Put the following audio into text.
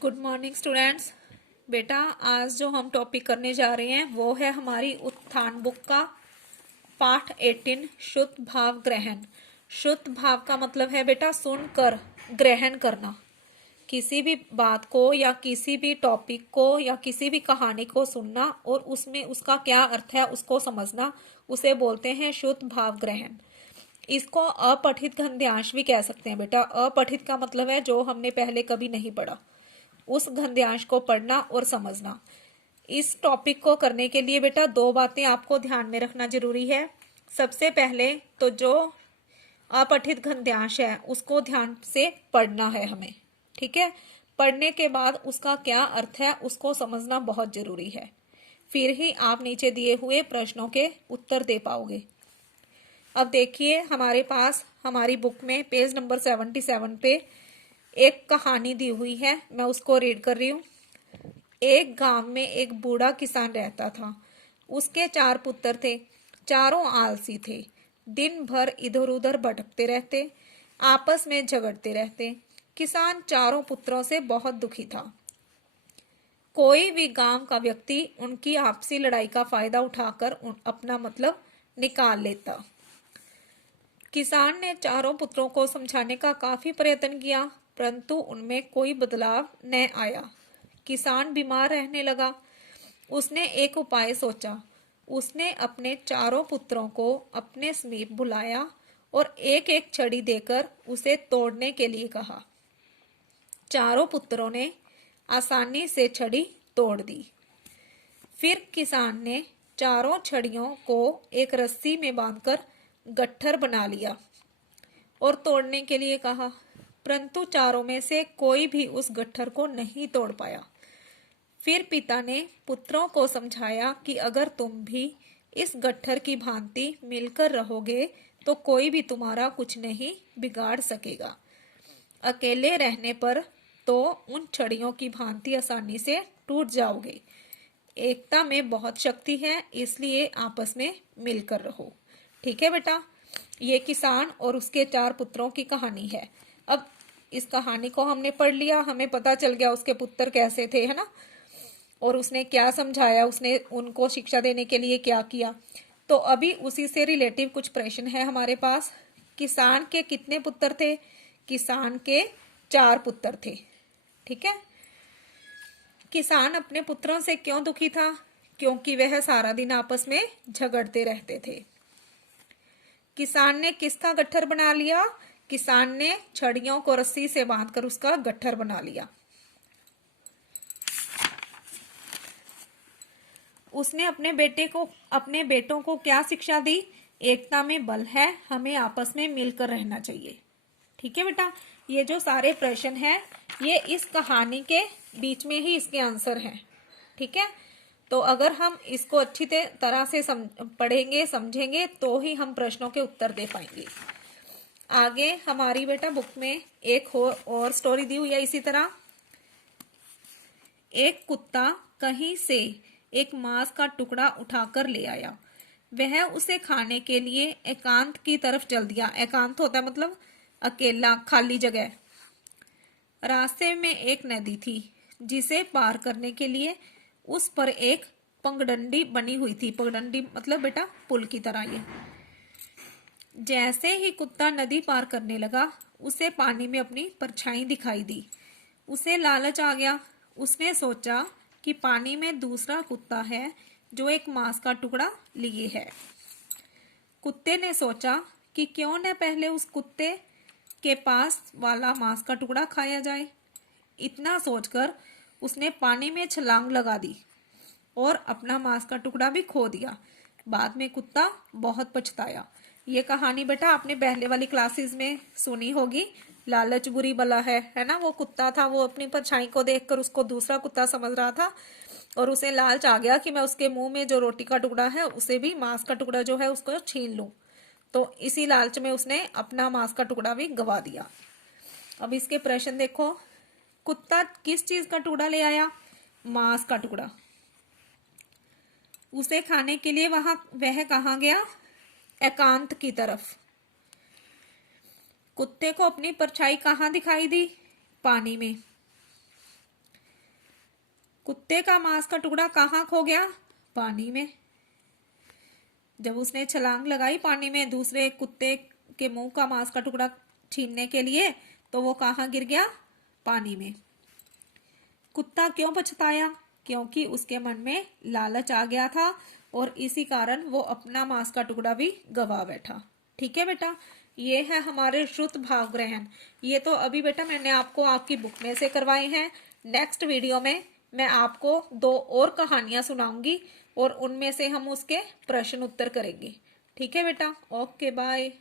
Good morning students. बेटा, आज जो हम टॉपिक करने जा रहे हैं वो है हमारी उत्थान बुक का पाठ 18 शुद्ध भाव ग्रहण। शुद्ध भाव का मतलब है बेटा सुनकर ग्रहण करना। किसी भी बात को या किसी भी टॉपिक को या किसी भी कहानी को सुनना और उसमें उसका क्या अर्थ है उसको समझना, उसे बोलते हैं शुद्ध भाव ग्रहण। इसको अपठित गद्यांश भी कह सकते हैं बेटा। अपठित का मतलब है जो हमने पहले कभी नहीं पढ़ा, उस गद्यांश को पढ़ना और समझना। इस टॉपिक को करने के लिए बेटा दो बातें आपको ध्यान में रखना जरूरी है। सबसे पहले तो जो अपठित गद्यांश है उसको ध्यान से पढ़ना है हमें, ठीक है। पढ़ने के बाद उसका क्या अर्थ है उसको समझना बहुत जरूरी है, फिर ही आप नीचे दिए हुए प्रश्नों के उत्तर दे पाओगे। अब देखिए, हमारे पास हमारी बुक में पेज नंबर 77 पे एक कहानी दी हुई है, मैं उसको रीड कर रही हूँ। एक गांव में एक बूढ़ा किसान रहता था। उसके 4 पुत्र थे। चारों आलसी थे। दिन भर इधर उधर भटकते रहते, आपस में झगड़ते रहते। किसान चारों पुत्रों से बहुत दुखी था। कोई भी गांव का व्यक्ति उनकी आपसी लड़ाई का फायदा उठाकर अपना मतलब निकाल लेता। किसान ने चारों पुत्रों को समझाने का काफी प्रयत्न किया, परंतु उनमें कोई बदलाव न आया। किसान बीमार रहने लगा। उसने एक उपाय सोचा। उसने अपने चारों पुत्रों को अपने समीप बुलाया और एक एक छड़ी देकर उसे तोड़ने के लिए कहा। चारों पुत्रों ने आसानी से छड़ी तोड़ दी। फिर किसान ने चारों छड़ियों को एक रस्सी में बांधकर गट्ठर बना लिया और तोड़ने के लिए कहा, परंतु चारों में से कोई भी उस गट्ठर को नहीं तोड़ पाया। फिर पिता ने पुत्रों को समझाया कि अगर तुम भी इस गट्ठर की भांति मिलकर रहोगे तो कोई भी तुम्हारा कुछ नहीं बिगाड़ सकेगा। अकेले रहने पर तो उन छड़ियों की भांति आसानी से टूट जाओगे। एकता में बहुत शक्ति है, इसलिए आपस में मिलकर रहो। ठीक है बेटा, ये किसान और उसके 4 पुत्रों की कहानी है। अब इस कहानी को हमने पढ़ लिया, हमें पता चल गया उसके पुत्र कैसे थे, है ना, और उसने क्या समझाया, उसने उनको शिक्षा देने के लिए क्या किया। तो अभी उसी से रिलेटिव कुछ प्रश्न है हमारे पास। किसान के कितने पुत्र थे? किसान के 4 पुत्र थे। ठीक है। किसान अपने पुत्रों से क्यों दुखी था? क्योंकि वह सारा दिन आपस में झगड़ते रहते थे। किसान ने किसका गट्ठर बना लिया? किसान ने छड़ियों को रस्सी से बांधकर उसका गट्ठर बना लिया। उसने अपने बेटों को क्या शिक्षा दी? एकता में बल है, हमें आपस में मिलकर रहना चाहिए। ठीक है बेटा, ये जो सारे प्रश्न हैं ये इस कहानी के बीच में ही इसके आंसर हैं। ठीक है, तो अगर हम इसको अच्छी तरह से पढ़ेंगे समझेंगे तो ही हम प्रश्नों के उत्तर दे पाएंगे। आगे हमारी बेटा बुक में एक और स्टोरी दी हुई है इसी तरह। एक कुत्ता कहीं से एक मांस का टुकड़ा उठाकर ले आया। वह उसे खाने के लिए एकांत की तरफ चल दिया। एकांत होता है मतलब अकेला, खाली जगह। रास्ते में एक नदी थी जिसे पार करने के लिए उस पर एक पगडंडी बनी हुई थी। पगडंडी मतलब बेटा पुल की तरह। ये जैसे ही कुत्ता नदी पार करने लगा उसे पानी में अपनी परछाई दिखाई दी। उसे लालच आ गया। उसने सोचा कि पानी में दूसरा कुत्ता है जो एक मांस का टुकड़ा लिए है। कुत्ते ने सोचा कि क्यों न पहले उस कुत्ते के पास वाला मांस का टुकड़ा खाया जाए। इतना सोचकर उसने पानी में छलांग लगा दी और अपना मांस का टुकड़ा भी खो दिया। बाद में कुत्ता बहुत पछताया। ये कहानी बेटा आपने पहले वाली क्लासेस में सुनी होगी। लालच बुरी बला है ना। वो कुत्ता था, वो अपनी परछाई को देखकर उसको दूसरा कुत्ता समझ रहा था और उसे लालच आ गया कि मैं उसके मुंह में जो रोटी का टुकड़ा है उसे भी, मांस का टुकड़ा जो है उसको छीन लूं। तो इसी लालच में उसने अपना मांस का टुकड़ा भी गवा दिया। अब इसके प्रश्न देखो। कुत्ता किस चीज का टुकड़ा ले आया? मांस का टुकड़ा। उसे खाने के लिए वह कहाँ गया? एकांत की तरफ। कुत्ते को अपनी परछाई कहाँ दिखाई दी? पानी में। कुत्ते का मांस का टुकड़ा कहाँ खो गया? पानी में। जब उसने छलांग लगाई पानी में दूसरे कुत्ते के मुंह का मांस का टुकड़ा छीनने के लिए, तो वो कहाँ गिर गया? पानी में। कुत्ता क्यों पछताया? क्योंकि उसके मन में लालच आ गया था और इसी कारण वो अपना मांस का टुकड़ा भी गवा बैठा। ठीक है बेटा, ये है हमारे श्रुत भाव ग्रहण। ये तो अभी बेटा मैंने आपको आपकी बुक में से करवाए हैं। नेक्स्ट वीडियो में मैं आपको 2 और कहानियां सुनाऊंगी और उनमें से हम उसके प्रश्न उत्तर करेंगे। ठीक है बेटा, ओके बाय।